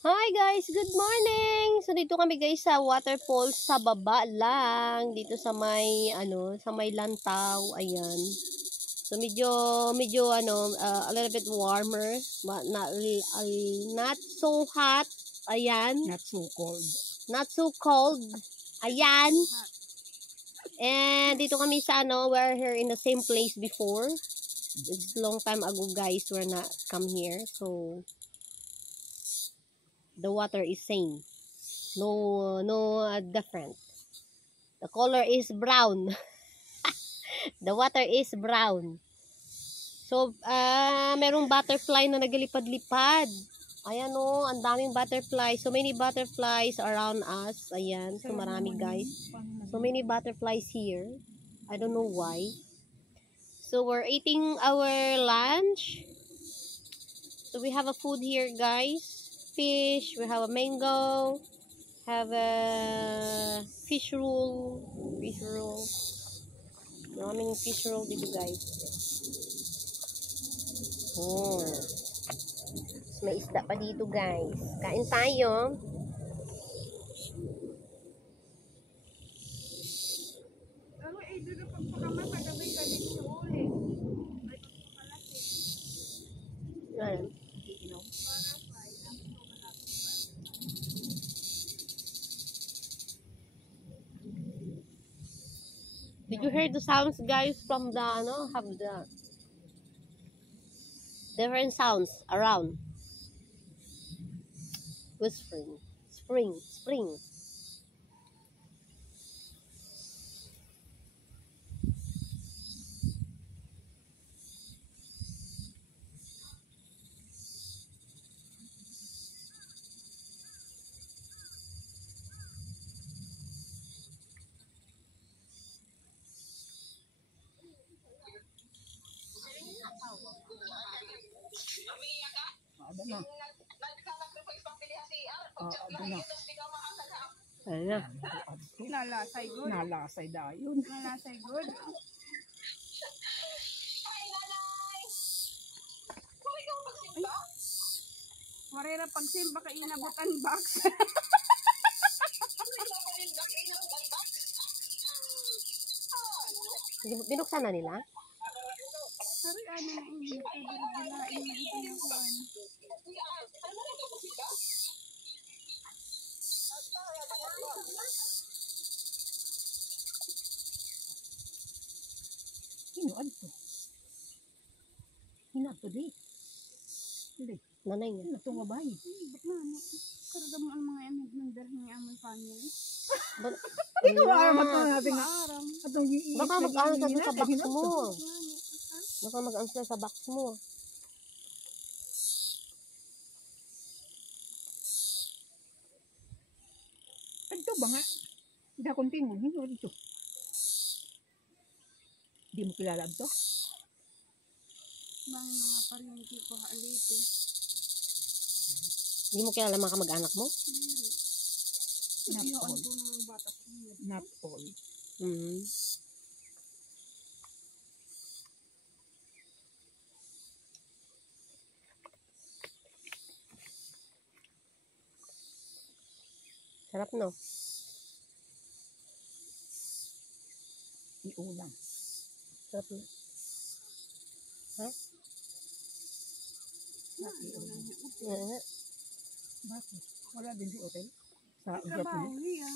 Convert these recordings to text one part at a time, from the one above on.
Hi guys, good morning. So dito kami guys sa waterfall sa baba lang, dito sa may sa may lantaw, ayan. So medyo a little bit warmer, but not so hot. Ayan. Not so cold. Not so cold. Ayan. And dito kami sa we're here in the same place before. It's long time ago guys, we're not come here. So the water is same. No different. The color is brown. The water is brown. So, merong butterfly na naglipad-lipad. Ayan o, ang daming butterflies. So many butterflies around us. Ayan, so marami guys. So many butterflies here. I don't know why. So we're eating our lunch. So we have a food here guys. Fish, we have a mango. Have a fish roll. Maraming fish roll dito guys. Oh. May isda pa dito guys. Kain tayo. Ayan. Did you hear the sounds guys from the have the different sounds around? Whispering. Spring. Ada na. Ada na. Ayan na. Nalasay good. Nalasay dayon. Nalasay good. Warera pagsimba ka inabutan box. Binuksan na nila? Sorry, ano na ini. Pagbilain na ito yung kuhan. Sino adto? Hinato di. Hindi. Nanay nga. Hinato nga bahay. Ba't na? Karga mo ang mga emid ng darang ni among family. Hindi ko maaram ito natin. Baka mag-answer sa box mo. Baka mag-answer sa box mo. Ito ba nga? Hindi akong tingin. Hindi ko dito. Hindi mo kilala ito? Bang mga parinti ko haliti. Hindi mo kilala mga kamag-anak mo? Napol. Napol. Sarap no? Iulang. Sarap no? Ha? Iulang. Bakit? Wala din si hotel? Sa trabaho niya.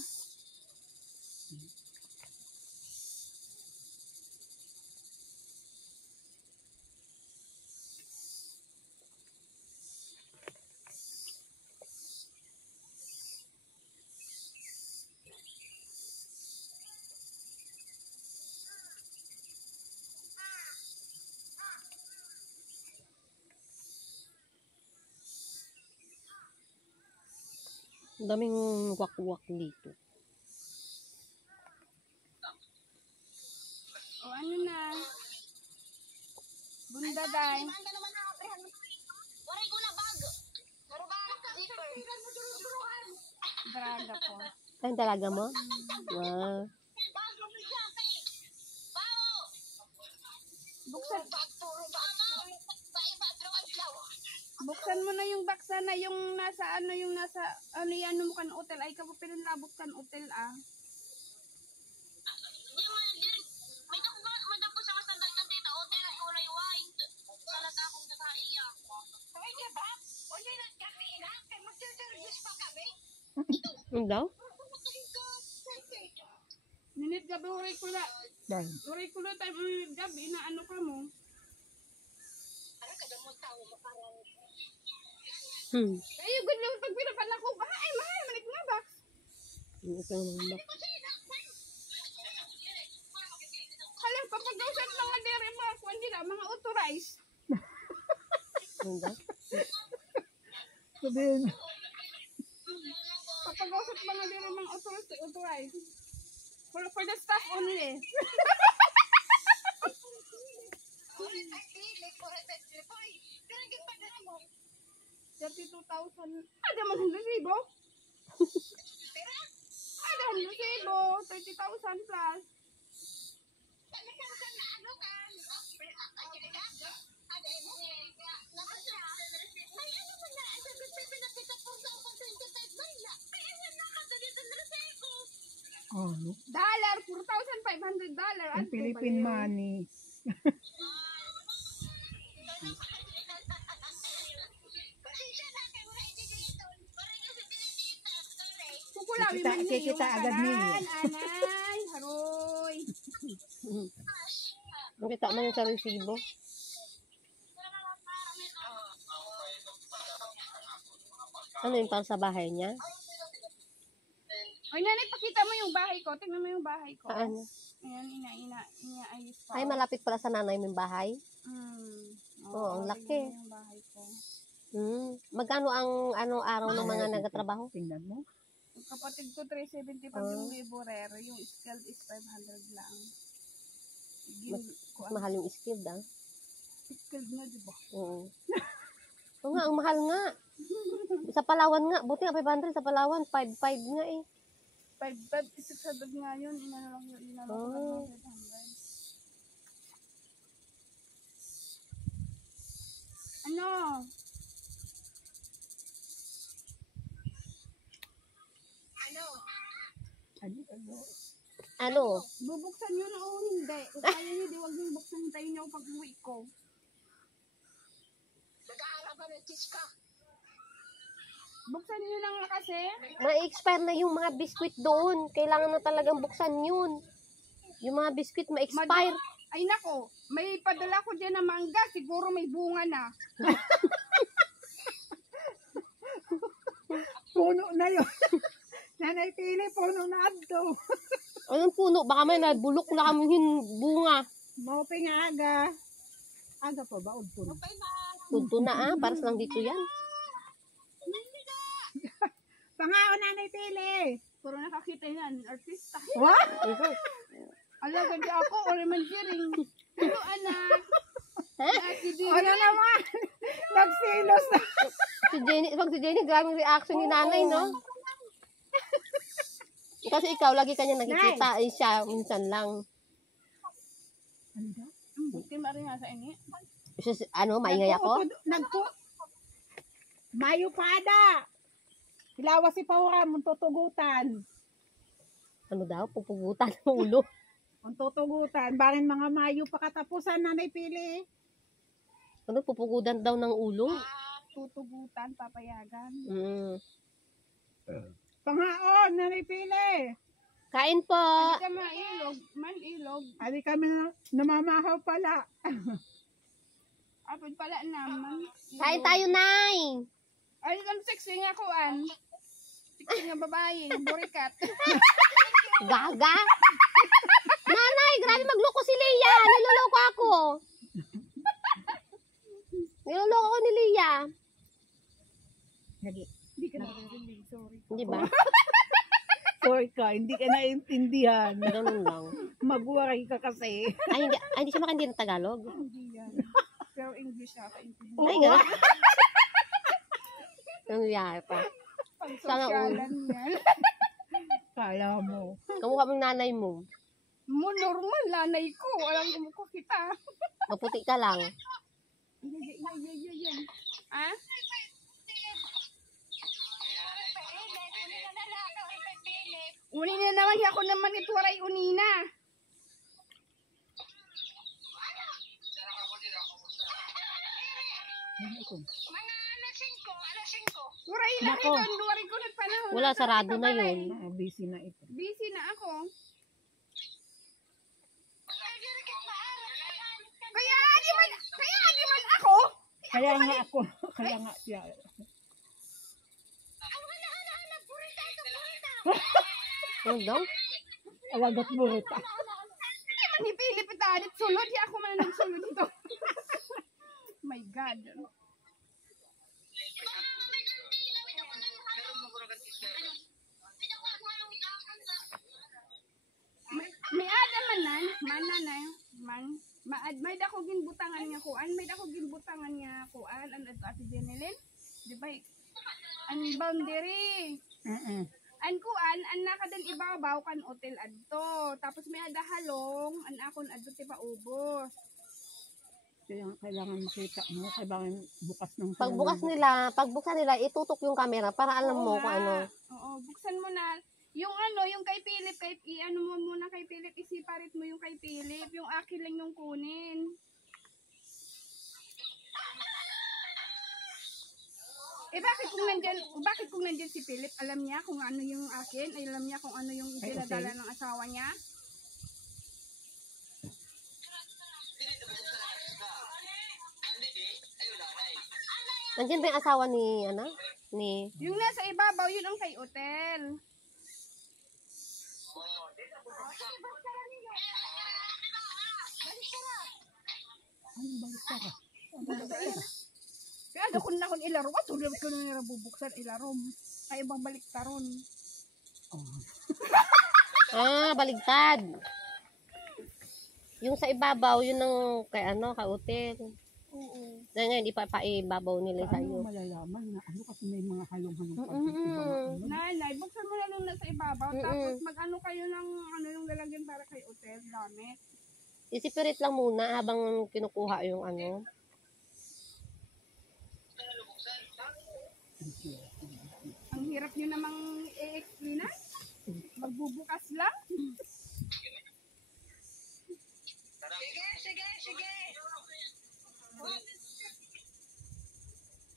Ang daming wak-wak dito. O ano na? Bunda day. Waray ko na bag. Pero ba? Zipper. Braga po. Ayun talaga mo? Wow. Buksan. Buksan mo na yung baksa na yung nasa yan mo kan hotel. Ay, ka pa pinanlabot kan hotel, ah. Hindi mo, may dako sa masandal kan tita, hotel at kulay white. Salat akong kakaiya. Ay, di ba? O, di nagkape na, kaya magsiservice pa kami. Ano daw? Minit gabi, uray ko na. Dahil. Uray ko na tayo, minit gabi, inaano ka mo. Ano ka damot tao mo parang... Ay, yung ganyan, pag pinapan ako, ay, mahal, manik nga ba? Ito naman ba? Halang, papag-usap lang nga dere mga kuwan nila, mga authorized. Ano daw? Sabihin, Papag-usap mga dere mga authorized. For the staff only. Ay, pili ko. Ay, pinagin pa na mo. 32,000. Ada mo 100,000? Pero, Ada 100,000. 30,000 plus. talagang ka na ano ka. Ada mo napasya. Ay, ano ba na? Sagot pa pinapita po sa akong 25 bala. Ay, ano na ka? Dagit ang reseko. ano, Dollar, $4,500. ang Philippine money. Pasensya na kayo mga itigito. Parang yung sa tinitita. Sorry. Kukulawin Kikita- man niyo kikita yung agad karan, niyo. Anay, haroy. Nakita man yung sa resibo. Ano yung para sa bahay niya? Ay, nanay, pakita mo yung bahay ko. Tingnan mo yung bahay ko. Saan? Ayan, inaayos pa. Ay, malapit pala sa nanay mo yung bahay. Oo, ang laki. tingnan mo yung bahay ko. Magkano ang araw ng mga nagatrabaho? Tingnan mo. Yung kapatid ko, 375 yung laborer. Yung skilled is 500 lang. Mas mahal yung skilled, ah. Skilled nga, di ba? Oo. Oo nga, ang mahal nga. Sa Palawan nga. Buti nga 500 sa Palawan. 5.5 nga eh. 500, 600 nga yun. Inano lang yun. Inano ko lang yung 500. Ano? Ano? Bubuksan yun o hindi? Kung kaya nyo, di wag nyo buksan. Hintayin nyo pag uwi ko. Nag-aaral ka ng chiska. Buksan nyo lang na kasi. Ma-expire na yung mga biskwit doon. Kailangan na talagang buksan yun. Yung mga biskwit ma-expire. Ay nako, may padala ko dyan na mangga. Siguro may bunga na. Puno na yun. Nanay Pili, puno na adto. Anong puno? Baka may nabulok na kami bunga. Mauping aga. Aga pa ba? O puno? Punto na para sa lang dito yan. Pangao, Nanay Pili. Puro nakakita yan. Artista. What? Ala, ganda ako. Ori man jiring. Pero anak. Si Ano naman? Nagsilos na. Si Jenny, grabing reaction ni nanay, no? Kasi ikaw, lagi kanya nakikita. Ay siya, minsan lang. Ano daw? Buti maring nga sa ini. Maingay ako? Mayo pa ada. Hilawa si Paura, mong tutugutan. Ano daw? Pupugutan ng ulo. Mong tutugutan. Barin mga mayo pa katapusan, Nanay Pili. Ano? Pupugudan daw ng ulo? Tutugutan, papayagan. Pangao, Nanay Pili. Kain po! Hindi ka mailog. Man-ilog. Adi kami namamahaw pala. Apod pala naman. Kain tayo, Nay! Ay, ang sexy nga ko, an. Sexy nga babae. Burikat. Gaga! Nanay, grabe magloko si Leia! Niloloko ako! Niloloko ko ni Leia. Hindi ka nakarinig. Sorry. Hindi ba? Sorry ka, hindi ka naintindihan. Ganun lang. Magwaray ka kasi. Ay, hindi siya makandi ng Tagalog. Hindi yan. Pero English ako. Ay, gano'n. Nangyayari pa. Sana Pag-sosyalan yan. Kala mo. Kamukha mong nanay mo. Mo normal, nanay ko. Walang kumukha kita. Maputi ka lang. Yan. Ha? nga ako naman ituwaray unina. Mga alas 5. Waray lang Nako. ito. Duwaray ko nagpanahon. Wala, sarado na yun. Busy na ito. Busy na ako. Kaya di man ako. Kaya nga ako. Kaya nga siya. Ano daw? Awagat mo rita. Hindi man ipilip italit sulod. Di ako man nagsulod dito. My God. May ada man maad may dako ginbutangan nga kuan, may dako ginbutangan nga kuan an adto ati Jenelyn. Di ba? Ang boundary. An kuan an nakadan ibabaw kan hotel adto. Tapos may ada halong an akon adto ti paubos. Kaya kailangan makita mo. Kailangan bukas ng Pagbukas nila, itutok yung camera para alam mo kung ano. Oo, buksan mo na. Yung yung kay Philip, i-ano mo muna kay Philip, isiparit mo yung kay Philip, yung akin lang yung kunin. Bakit kung nandyan si Philip, alam niya kung ano yung akin, ay alam niya kung ano yung dinadala ng asawa niya? Nandiyan ba yung asawa ni, Yung nasa ibabaw, yun ang kay hotel. Kaya ako na kung ilaro, tulad ko na nila bubuksan, ilaro. Ay ibang balik taron. baligtad. Yung sa ibabaw, yun ang kay kay hotel. Oo. Dahil ngayon, ipapaibabaw nila sa Ano iyo. malalaman na ano kasi may mga halong-halong pa. Nanay, buksan mo na nung nasa ibabaw, tapos mag-ano kayo ng ano yung lalagyan para kay hotel, gamit. Isipirit lang muna habang kinukuha yung ano. Ang hirap nyo namang i-explain na. Magbubukas lang. Sige.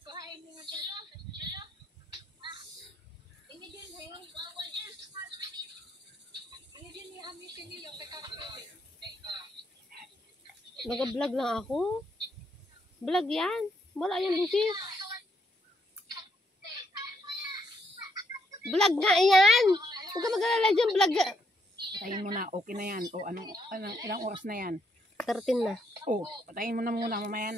Kuhain mo na sila. Ini din, Ini din yung amin sinilo kay Kapit. Nag-vlog lang ako. Vlog yan. Wala yung busis. Vlog nga yan. Huwag ka mag-alala dyan. Vlog. Patayin mo na. Okay na yan. O ilang oras na yan? 13 na. O, patayin mo na muna. Mamaya na.